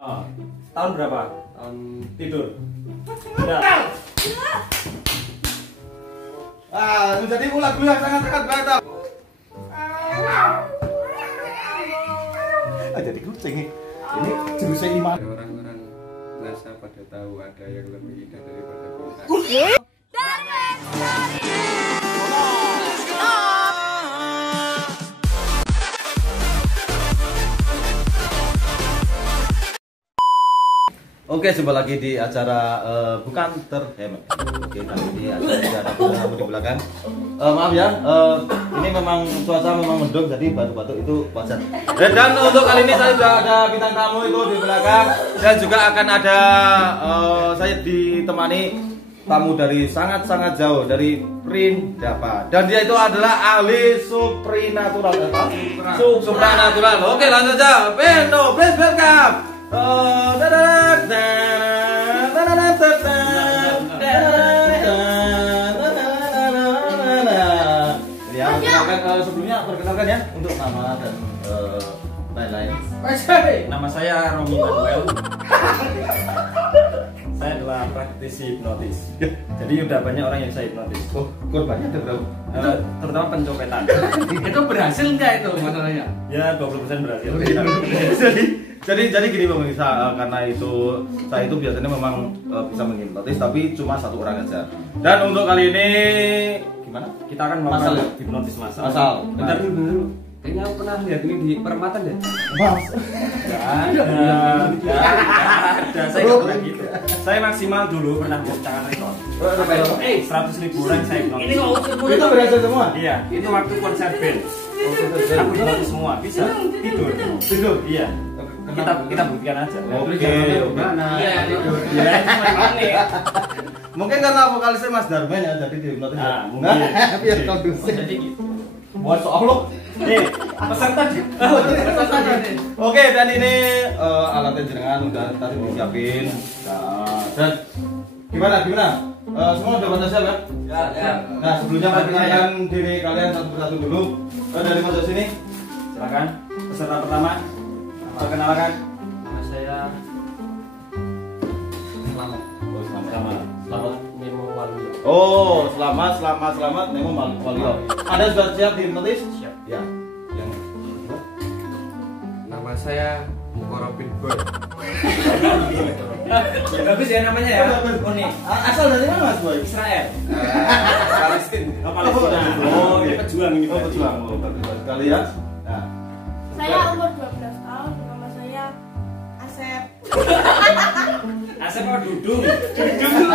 Oh, tahun berapa? Tahun Tidur. Sudah. Menjadi lagu yang sangat baik. Jadi kucing ini jurusnya Iman. orang-orang NASA pada tahu ada yang lebih indah daripada bintang. Oke, jumpa lagi di acara bukan terhemat. Oke, kali ini ada tamu di belakang. Maaf ya, ini memang cuaca memang mendung, jadi batuk-batuk itu wajar. Dan untuk kali ini saya sudah ada bintang tamu itu di belakang, dan juga akan ada saya ditemani tamu dari sangat-sangat jauh dari Prindapa, dan dia itu adalah ahli suprinatural. Supranatural. Oke, lanjut aja. Beno, please welcome. Sebelumnya perkenalkan ya untuk nama dan lain-lain. Nama saya Romi Manuel. Saya adalah praktisi hipnotis. Jadi udah banyak orang yang saya hipnotis. Oh, korbannya ada berapa? Terutama pencopetan. Itu berhasil nggak itu masalahnya? Ya 20% berhasil. Jadi gini pemirsa, karena itu saya itu biasanya memang bisa menghipnotis, tapi cuma satu orang aja. Dan untuk kali ini gimana? Kita akan Masal ya? melakukan hipnotis masal. Masal. Bentar dulu. Kayaknya aku pernah lihat ini di Permatan deh. Mas. Saya nggak pernah gitu. Saya maksimal dulu pernah jangan rekor. 100.000 orang saya hipnotis. Ini kok Itu berhasil semua? Iya, itu waktu konser band. Aku hipnotis semua, bisa tidur. Tidur? Iya. Kita buktikan aja. Oke. Iya, Mungkin karena vokalisnya Mas Darmen ya, jadi dihipnotis. Nah, mungkin. Biar kondusif. Jadi gitu. Buat soal lo. Nih, peserta Oke, dan ini alatnya jenengan udah tadi disiapin. Nah, dan gimana? Semua udah pada siap ya? Ya. Nah, sebelumnya perkenalkan diri kalian satu persatu dulu. Dari Mas sini. Silakan. Peserta pertama. Perkenalkan. Nama saya Selamat. Oh, selamat. Nemo Waluyo. Oh, selamat Nemo Waluyo. Anda sudah siap dihipnotis? Siap. Ya. Yang Nama saya Mukorobin Boy. Bagus ya namanya ya. Oh nih. asal dari mana Mas Boy? Israel. Palestina. Palestina. Oh, ini pejuang ini. Oh, pejuang. Oh, bagus sekali ya. Nah, Saya umur 12 tahun, nama saya Asep. Asep apa Dudung? Dudung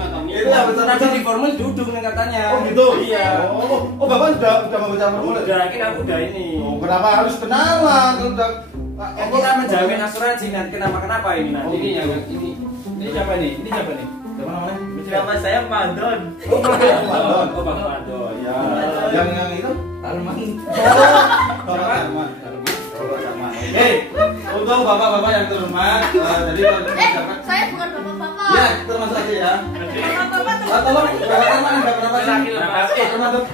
atau itu ya betul. Tadi di formal Dudung yang katanya. Oh gitu. Iya. Oh Bapak udah membaca formulir. Udah, kita udah ini. Oh, kenapa harus kenalan? Kalau udah Kan kita menjamin asuransi nanti kenapa ini nanti. Oh, ini yang ini. Ini siapa nih? Ini siapa nih? Siapa namanya? Nama saya Pandon. Oh, Pandon. Oh, Bang Pandon. Ya. Yang itu? Arman. Oke, untuk bapak-bapak yang terhormat, jadi Saya bukan bapak-bapak. ya termasuk aja ya. Bapak-bapak Tolong bapak mana nggak berapa sih?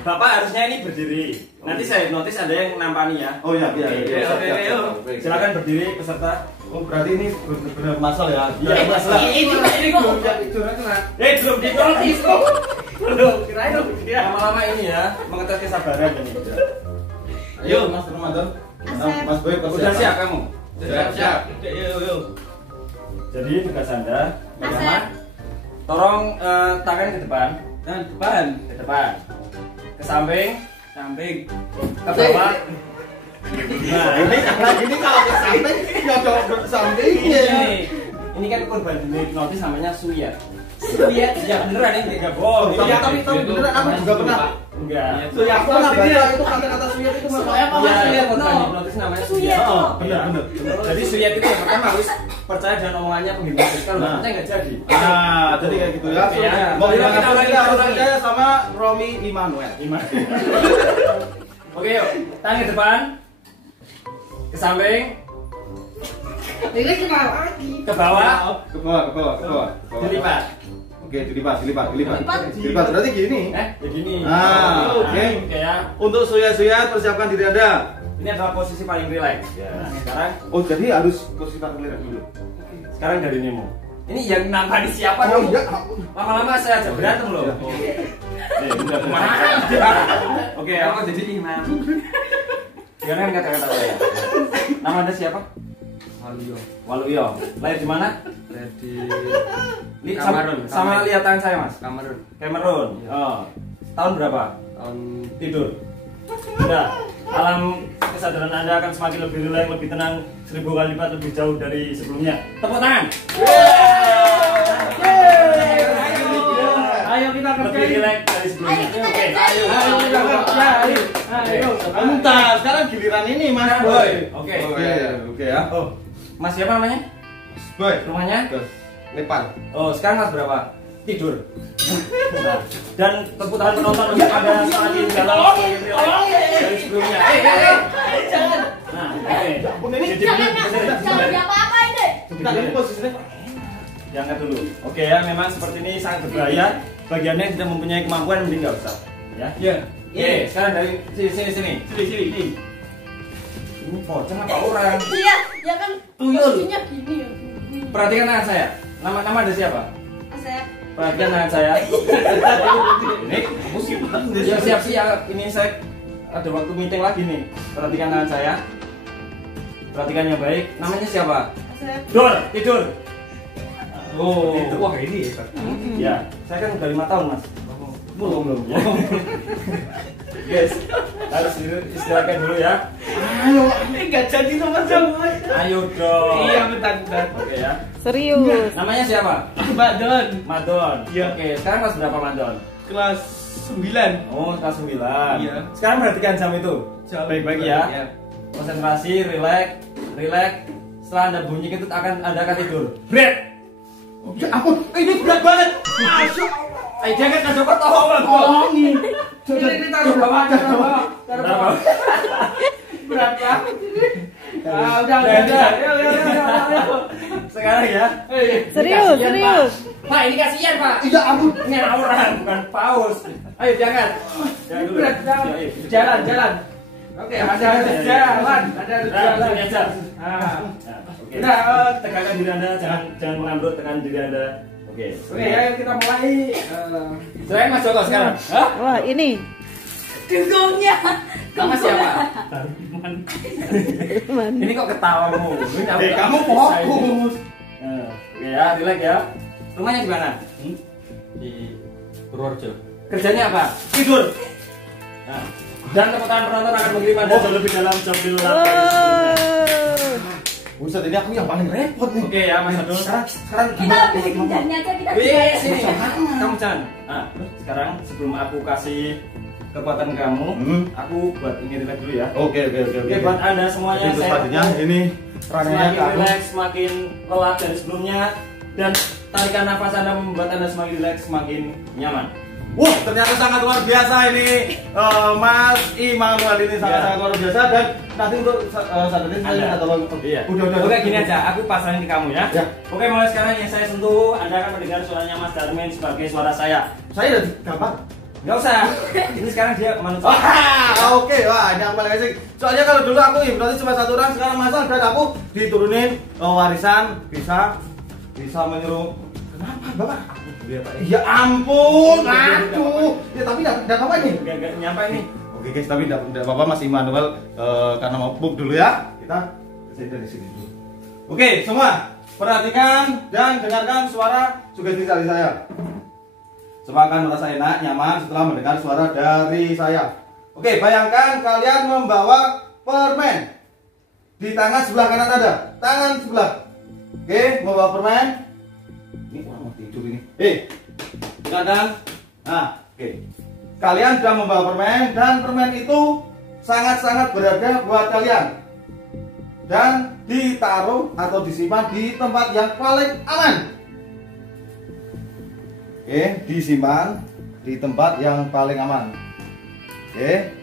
Bapak harusnya ini berdiri. Nanti saya hipnotis ada yang nampani ya. Oh ya, iya. Oke. Silakan berdiri peserta. Oh berarti ini benar masal ya? Iya, masalah. Ini kok Belum dihipnotis. Belum, kirain lama-lama ini ya, mengetes kesabaran ini. Ayo Mas Ramadan. Mas Boy Udah siap kamu? Siap. Yuk. Jadi tugas Anda pertama, Asep. tolong tangan ke depan, Ke depan. ke samping, ke bawah. Nah, ini kalau ke samping ya coba ke sampingnya. ini kan korban hipnotis namanya Suyat. Suyat ya beneran ini enggak bohong. Tapi beneran aku juga pernah. Enggak. Suyat aku pernah baca itu kata-kata suyat itu Supaya apa, Iya, Mas? iya, Suyat? korban No. hipnotis namanya Suyat. Oh, Iya. benar. Jadi Suyat itu yang pertama harus percaya dengan omongannya penghipnotis. Kalau Nah. percaya nggak jadi. Ah, jadi kayak gitu ya. Oke, ya. Mau bilang Kita apa ulangi, kita harus ulangi. percaya sama Romi Immanuel. Gimana? Oke yuk, tangan ke depan, ke samping, Ini gimana lagi? ke bawah, Ke bawah. dilipat. Oke, dilipat. Dilipat. Berarti gini. Begini. Ah, oke. Oke ya. Untuk suya-suya persiapkan diri Anda. Ini adalah posisi paling rileks. Ya. Nah, sekarang Oh, jadi harus posisi paling rileks dulu. sekarang dari Nemo. Ini yang namanya siapa Oh dong? iya. Lama-lama saya aja berantem loh. Udah Oke, Kamu jadi imam. jangan kata-kata saya. Nama Anda siapa? Waluyo. Waluyo. Lahir di mana? Di Sama, sama lihat tangan saya, Mas. Kamerun. Cameroon. Oh. Tahun berapa? Tahun Tidur. Udah. Alam kesadaran Anda akan semakin lebih rileks, lebih tenang, 1000 kali lipat lebih jauh dari sebelumnya. Tepuk tangan. Ayo kita Lebih rileks dari sebelumnya. Ayo kita Oke. kerjain. Ayo. Bentar, sekarang giliran ini Mas Boy. Oke. Oke ya. Oh, Mas siapa namanya? Boy. Rumahnya? Nepal. Oh, sekarang Mas berapa? Tidur. Nah, dan tepuk tangan penonton untuk Anda semakin galau, semakin rileks dari sebelumnya. Jangan. Nah, oke. Jadi Jangan diapa-apain deh. Bentar, ini posisinya diangkat dulu. Oke ya, memang seperti ini sangat berbahaya. Bagi Anda yang tidak mempunyai kemampuan mending nggak usah. Ya. Iya. Oke, sekarang dari sini. Ini pocong apa orang? Iya, ya kan Tuyul. posisinya gini ya. Gini. Perhatikan tangan saya. Nama ada siapa? Asep. Perhatikan tangan saya. Ini musik. Ya siap. Ini saya ada waktu meeting lagi nih. Perhatikan tangan saya. Perhatikan yang baik. Namanya siapa? Asep. Dor, tidur. Oh. Itu. Wah ini ya. Ya, saya kan udah 5 tahun, Mas. Belum. Ya. Guys, harus istirahatkan dulu ya. Ayo. Enggak jadi sama kamu. Ayo dong. Iya bentar. Oke ya. Serius. Namanya siapa? Mbak Don. Madon. Iya. Oke, sekarang kelas berapa Madon? Kelas 9. Oh, kelas 9. Iya. Sekarang perhatikan jam itu. Baik-baik ya. Iya. Konsentrasi, relax. Setelah Anda bunyi itu Anda akan tidur. Bread. Ya ampun, ini berat banget. Masuk. Ayo jangan kasih pertolongan. Ini taruh bawah. Taruh bawah. Berat banget ini. Udah. Ayo. Sekarang ya. Serius, Kasihan, serius. Pak, ini kasihan, Pak. Ya ampun. Ini orang, bukan paus. Ayo jangan. Jangan dulu. Berat. Jalan. Oke, ada jalan. Sini aja. Ah. Nah, oke. Udah. Tekankan diri Anda, jangan mengambil, tekan diri Anda. Oke. Oke, ayo kita mulai. Selain Mas Joko sekarang. Hah? Wah, ini. Denggungnya. Nama siapa? Man. Ini kok ketawamu? Kamu fokus. Oke ya, relax ya. Rumahnya di mana? Di Purworejo. Kerjanya apa? Tidur. Nah, dan teman-teman penonton akan mengirim Anda jauh lebih dalam jam di luar. Buset, ini aku yang paling repot nih. Oke ya, Mas Adul. Sekarang Kita bikin kerjanya aja kita. Wih, sini. Kamu jangan. Nah, sekarang sebelum aku kasih kekuatan kamu, aku buat ini relax dulu ya. Oke. Oke, buat Anda semuanya Jadi saya sepertinya ini rananya semakin kamu. relax, semakin lelah dari sebelumnya, dan tarikan nafas Anda membuat Anda semakin relax, semakin nyaman. Wah, ternyata sangat luar biasa ini Mas Immanuel ini sangat luar biasa, dan nanti untuk sadarnya saya minta tolong. Iya. Udah. Oke, gini aja, aku pasangin ke kamu ya. Ya. Oke, mulai sekarang yang saya sentuh, Anda akan mendengar suaranya Mas Darmin sebagai suara saya. Saya udah gampang. Nggak usah. Ini sekarang dia manusia. Oke, wah ini yang paling asik. Soalnya kalau dulu aku berarti cuma satu orang, sekarang masal dan aku diturunin warisan bisa menyuruh. Kenapa, Bapak? Ya ampun, aduh. Ya tapi enggak apa ini. Enggak nyampe ini. Oke guys, tapi enggak apa-apa Mas Immanuel karena mau book dulu ya. Kita dari sini dulu. Oke, semua perhatikan dan dengarkan suara sugesti dari saya. Semua akan merasa enak, nyaman setelah mendengar suara dari saya. Oke, bayangkan kalian membawa permen. Di tangan sebelah kanan ada, tangan sebelah. Oke, membawa permen. Ini orang mau tidur ini. Dengarkan. Nah, oke. Kalian sudah membawa permen dan permen itu sangat-sangat berharga buat kalian. Dan ditaruh atau disimpan di tempat yang paling aman. Oke, disimpan di tempat yang paling aman. Oke,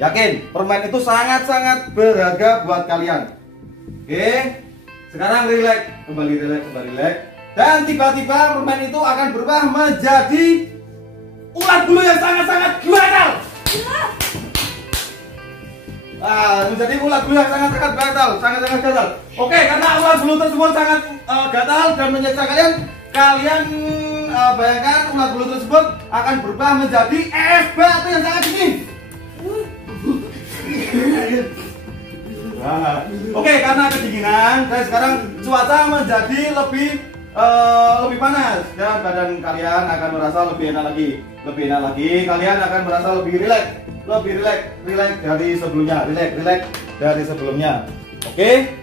yakin permen itu sangat-sangat berharga buat kalian. Oke, sekarang relax, kembali relax. Dan tiba-tiba permen itu akan berubah menjadi ulat bulu yang sangat-sangat gatal. Menjadi ulat bulu yang sangat-sangat gatal, sangat-sangat gatal. Oke, karena ulat bulu tersebut sangat gatal dan menyiksa kalian, bayangkan ulat bulu tersebut akan berubah menjadi es batu yang sangat dingin. Oke, karena kedinginan dan sekarang cuaca menjadi lebih panas dan badan kalian akan merasa lebih enak lagi. Kalian akan merasa lebih rileks dari sebelumnya. Oke.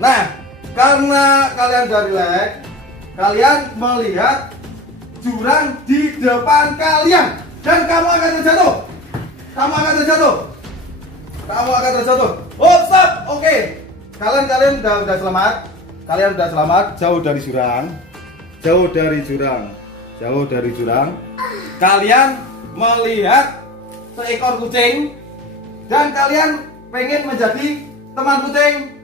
Nah, karena kalian sudah rileks, kalian melihat jurang di depan kalian dan kamu akan terjatuh. Oh, stop. Oke. Kalian sudah selamat. Kalian sudah selamat jauh dari jurang. Kalian melihat seekor kucing dan kalian pengen menjadi teman kucing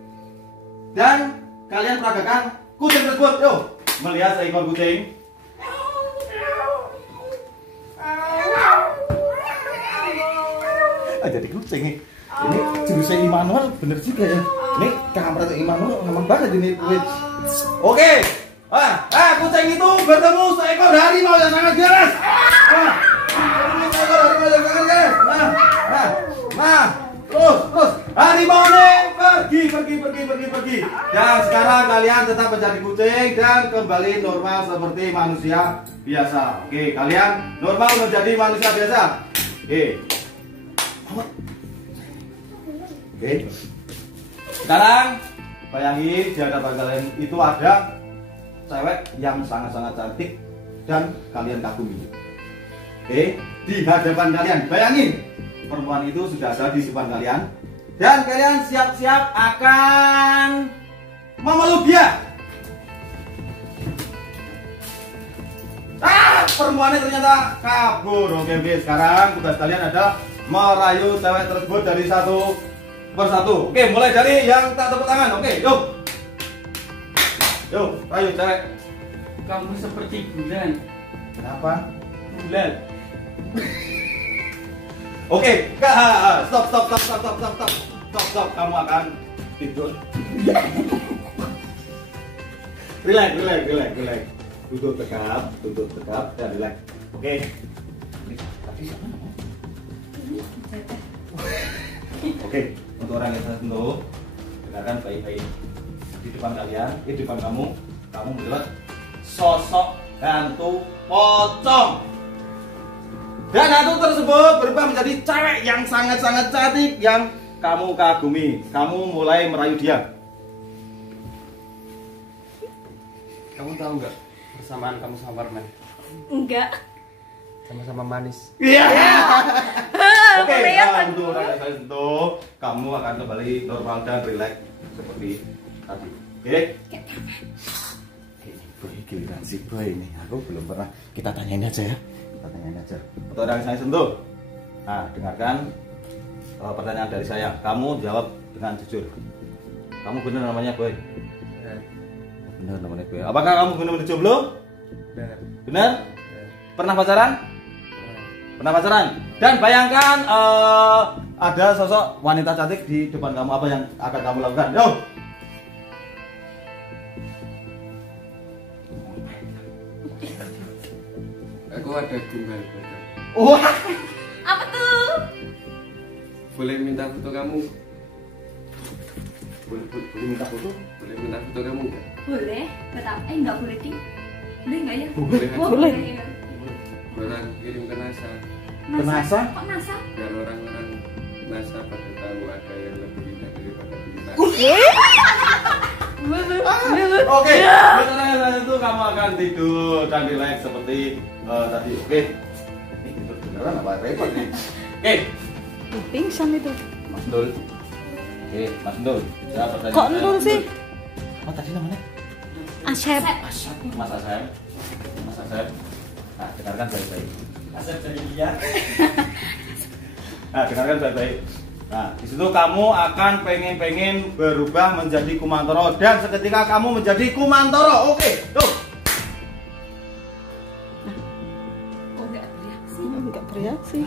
dan kalian peragakan kucing tersebut. Yo, melihat seekor kucing. Jadi kucing nih. Ini jurusnya Immanuel bener juga ya. Ini kamera Immanuel aman banget ini. Oke. Kucing itu bertemu seekor harimau yang sangat jelas. Terus harimau ini pergi. Dan sekarang kalian tetap menjadi kucing dan kembali normal seperti manusia biasa. Oke, kalian normal menjadi manusia biasa. Oke. Sekarang bayangin di hadapan kalian itu ada cewek yang sangat-sangat cantik dan kalian kagumi. Oke, di hadapan kalian bayangin perempuan itu sudah ada di depan kalian dan kalian siap-siap akan memeluk dia. Perempuannya ternyata kabur. Oke, sekarang tugas kalian adalah merayu cewek tersebut dari satu persatu. Oke, mulai dari yang tak tepuk tangan. Oke, yuk, rayu cewek. Kamu seperti bulan. Kenapa? Bulan. Oke, stop. Kamu akan tidur. Relax. Duduk tegap dan relax. Oke. Tadi siapa namanya? Oke, untuk orang yang tertentu, dengarkan baik-baik. Di depan kalian, di depan kamu melihat sosok hantu pocong. Dan hantu tersebut berubah menjadi cewek yang sangat-sangat cantik yang kamu kagumi. Kamu mulai merayu dia. Kamu tahu nggak persamaan kamu sama permen? Enggak. Sama-sama manis. Iya. Oke, untuk orang yang saya sentuh, kamu akan kembali normal dan rileks seperti tadi. Oke? Boy, giliran si Boy ini. Aku belum pernah. Kita tanyain aja ya. Untuk orang yang saya sentuh. Nah, dengarkan pertanyaan dari saya. Kamu jawab dengan jujur. Kamu benar namanya Boy? Benar namanya Boy. Apakah kamu benar-benar jomblo? Benar? Pernah pacaran? Pernah pacaran? Dan bayangkan ada sosok wanita cantik di depan kamu. Apa yang akan kamu lakukan? Yo! Aku ada gombal buat kamu. Wah! Apa tuh? Boleh minta foto kamu? Boleh minta foto? Boleh minta foto kamu nggak? Boleh. Buat apa? Enggak boleh ding. Boleh enggak ya? Boleh. Oh, boleh. Orang kirim ke NASA. Ke NASA? Kok NASA? Biar orang-orang NASA pada tahu ada yang lebih indah daripada bintang. Oke, setelah itu kamu akan tidur dan relax seperti tadi. Oke. Ini tidur beneran apa repot nih? Oke. Pingsan itu. Mas Ndul. Oke, Mas Ndul. Ya, pertanyaan Kok saya, Ndul Mas sih? Oh, tadi namanya? Asep. Asep. Mas Asep. Nah, dengarkan baik-baik. Asep dari dia. Nah, dengarkan baik-baik. Nah, di situ kamu akan pengen berubah menjadi Kumantoro dan seketika kamu menjadi Kumantoro. Oke, tuh. Oh, enggak bereaksi. Enggak bereaksi.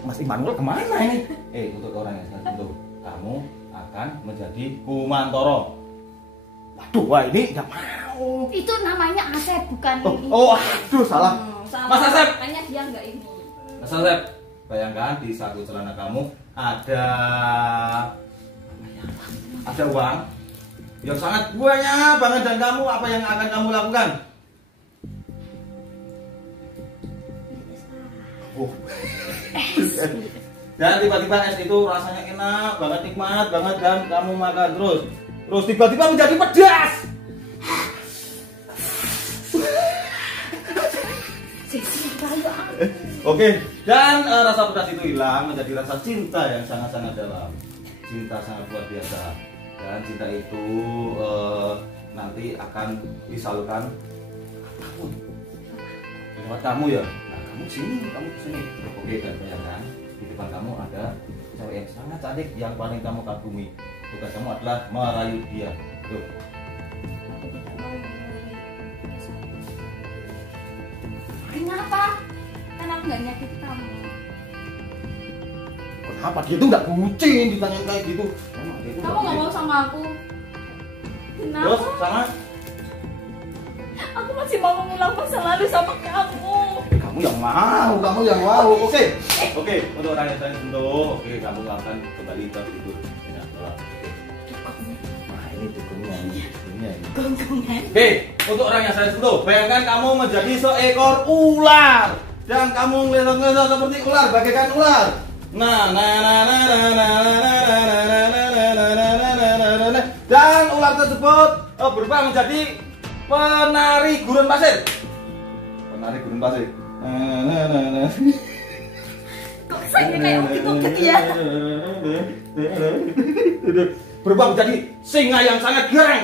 Mas Immanuel kemana ini? Untuk orang yang saya sentuh, kamu akan menjadi Kumantoro. Waduh, wah ini nggak mau. Itu namanya Asep bukan ini. Aduh salah. Salah. Mas Asep. Makanya dia nggak ini. Mas Asep, bayangkan di saku celana kamu ada uang yang sangat banyak banget, dan kamu apa yang akan kamu lakukan? Dan tiba-tiba es itu rasanya enak banget, nikmat banget, dan kamu makan terus tiba-tiba menjadi pedas. Oke, dan rasa pedas itu hilang menjadi rasa cinta yang sangat-sangat dalam, cinta sangat luar biasa. Dan cinta itu nanti akan disalurkan apapun lewat kamu ya. Nah, kamu sini. Oke, dan bayangkan di depan kamu ada cewek yang sangat cantik yang paling kamu kagumi. Tugas kamu adalah merayu dia. Tuh. Kenapa? Kan aku nggak nyakit kamu. Kenapa dia tuh nggak bucin ditanya kayak gitu? Kamu nggak mau sama aku? Kenapa? Terus sama? Aku masih mau mengulang masa lalu sama kamu. Kamu yang mau. Oke, untuk orang yang saya sentuh, oke, kamu akan kembali ke tidur. Enak, tolong. Nah, ini dukungnya ini. Gonggongan. Oke, untuk orang yang saya sentuh, bayangkan kamu menjadi seekor ular dan kamu ngelesok-ngelesok seperti ular, bagaikan ular. Dan ular tersebut berubah menjadi penari gurun pasir. Kok saya kayak begitu ya? Berubah menjadi singa yang sangat garang.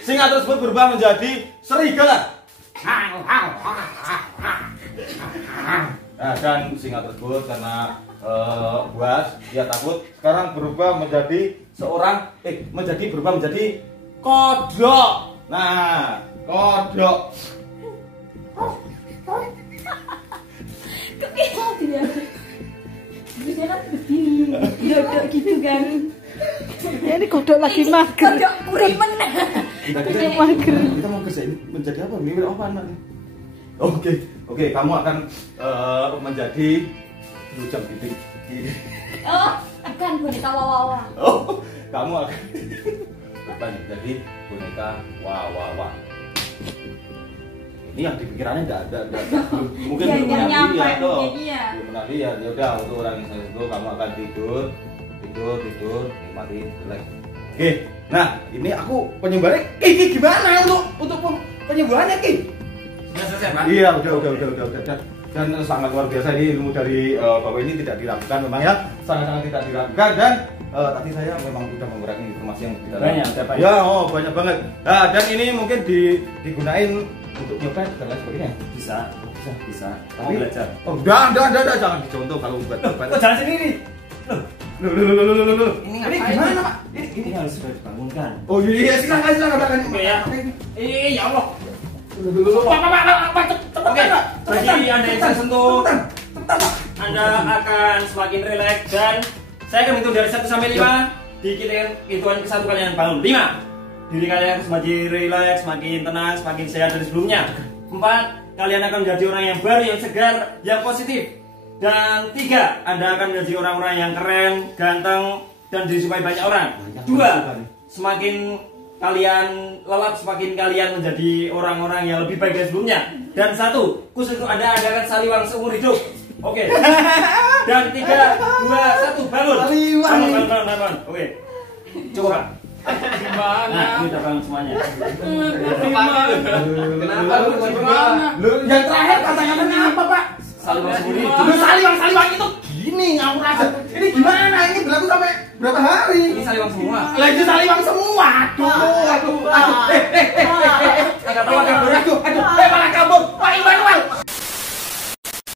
Singa tersebut berubah menjadi serigala. Nah, dan singa tersebut karena buas, dia takut, sekarang berubah menjadi berubah menjadi kodok. Nah, kodok. Kok kayak dia? Dia kan begini, dodok gitu kan. Ya, ini kodok lagi mager. Kodok kurimen. Kita mau ke sini menjadi apa? Ini apa anaknya? Oke, kamu akan menjadi rujak titik. Oh, akan boneka wawa. Oh, kamu akan menjadi boneka wawa. Ini yang di pikirannya enggak ada. Mungkin Ya, belum pernah nyampe, lihat toh. mungkin iya. Belum pernah lihat. Ya udah, untuk orang yang saya sentuh, kamu akan tidur, nikmati relax. Oke. Nah, ini aku penyembuhannya. Ki gimana untuk penyembuhannya, Ki? Sudah selesai, Pak? Iya, udah. Dan sangat luar biasa ini ilmu dari Bapak ini tidak dilakukan memang ya, sangat-sangat tidak dilakukan. Dan tadi saya memang sudah mengurangi informasi yang tidak Banyak. Ya, banyak banget. Nah, dan ini mungkin digunain untuk nyopet dan lain sebagainya. Bisa. Tapi Belajar. Udah, jangan dicontoh kalau buat nyopet. Kok jalan sendiri? Loh. Ini Ini gimana, Pak? Ini harus segera dibangunkan. Oh iya, silakan. Oke ya. Ya Allah. Pak, Oke, bagi Anda yang saya sentuh, Anda akan semakin rileks dan saya akan hitung dari 1 sampai 5. Di hitungan ke 1 kalian bangun. 5. Diri kalian semakin rileks, semakin tenang, semakin sehat dari sebelumnya. 4. Kalian akan menjadi orang yang baru, yang segar, yang positif. Dan 3. Anda akan menjadi orang-orang yang keren, ganteng, dan disukai banyak orang. 2. Semakin kalian lelap, semakin kalian menjadi orang-orang yang lebih baik dari sebelumnya. Dan 1, khusus untuk Anda akan saliwang seumur hidup. Oke. Dan 3, 2, 1, bangun. Bangun. Oke. Cukup, Pak. Nah, ini udah bangun semuanya. Kenapa lu yang terakhir kata-katanya apa, Pak? Saliwang seumur hidup. Lu saliwang itu gini ngawur aja. Ini gimana? Ini berlaku sampai berapa hari? Ini saliwang semua. Lagi saliwang semua. Aduh. Agak tahu agak berat.